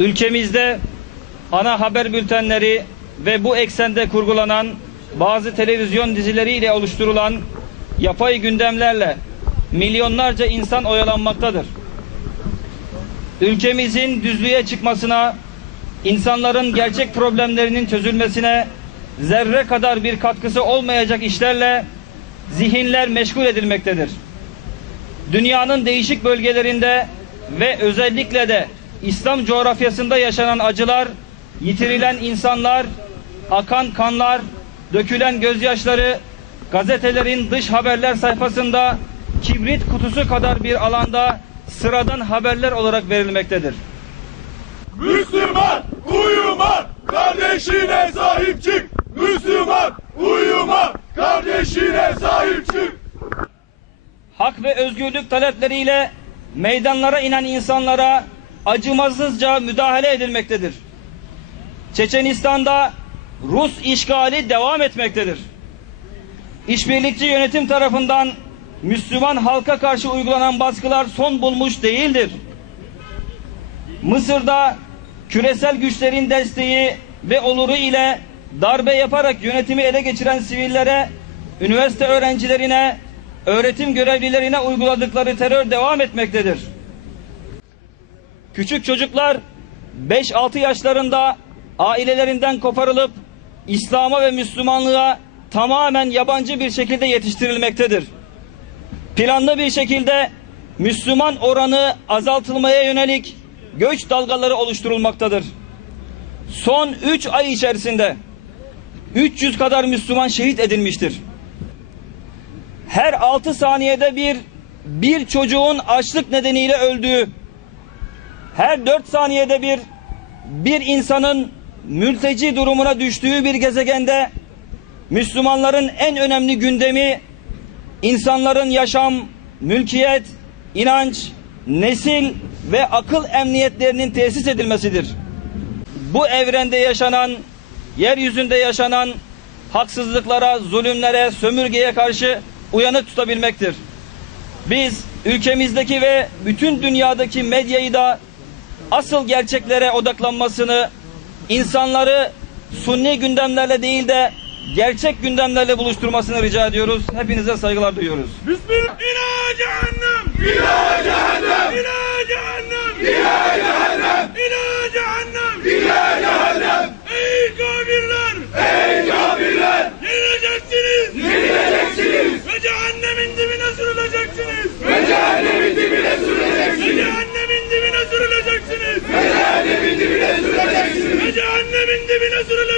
ülkemizde ana haber bültenleri ve bu eksende kurgulanan bazı televizyon dizileriyle oluşturulan yapay gündemlerle milyonlarca insan oyalanmaktadır. Ülkemizin düzlüğe çıkmasına, insanların gerçek problemlerinin çözülmesine zerre kadar bir katkısı olmayacak işlerle zihinler meşgul edilmektedir. Dünyanın değişik bölgelerinde ve özellikle de İslam coğrafyasında yaşanan acılar, yitirilen insanlar, akan kanlar, dökülen gözyaşları gazetelerin dış haberler sayfasında kibrit kutusu kadar bir alanda sıradan haberler olarak verilmektedir. Müslüman uyuma, kardeşine sahip çık. Müslüman uyuma, kardeşine sahip çık. hak ve özgürlük talepleriyle meydanlara inen insanlara acımasızca müdahale edilmektedir. Çeçenistan'da Rus işgali devam etmektedir. İşbirlikçi yönetim tarafından Müslüman halka karşı uygulanan baskılar son bulmuş değildir. Mısır'da küresel güçlerin desteği ve oluru ile darbe yaparak yönetimi ele geçiren sivillere, üniversite öğrencilerine, öğretim görevlilerine uyguladıkları terör devam etmektedir. Küçük çocuklar 5-6 yaşlarında ailelerinden koparılıp İslam'a ve Müslümanlığa tamamen yabancı bir şekilde yetiştirilmektedir. Planlı bir şekilde Müslüman oranı azaltılmaya yönelik göç dalgaları oluşturulmaktadır. Son 3 ay içerisinde 300 kadar Müslüman şehit edilmiştir. Her 6 saniyede bir bir çocuğun açlık nedeniyle öldüğü, her 4 saniyede bir bir insanın mülteci durumuna düştüğü bir gezegende Müslümanların en önemli gündemi insanların yaşam, mülkiyet, inanç, nesil ve akıl emniyetlerinin tesis edilmesidir. Bu evrende yaşanan, yeryüzünde yaşanan haksızlıklara, zulümlere, sömürgeye karşı uyanık tutabilmektir. Biz ülkemizdeki ve bütün dünyadaki medyayı da asıl gerçeklere odaklanmasını, insanları sunni gündemlerle değil de gerçek gündemlerle buluşturmasını rica ediyoruz. Hepinize saygılar duyuyoruz. Bismillah. İlâ cehennem. İlâ cehennem. জিন্দিবি নজরুল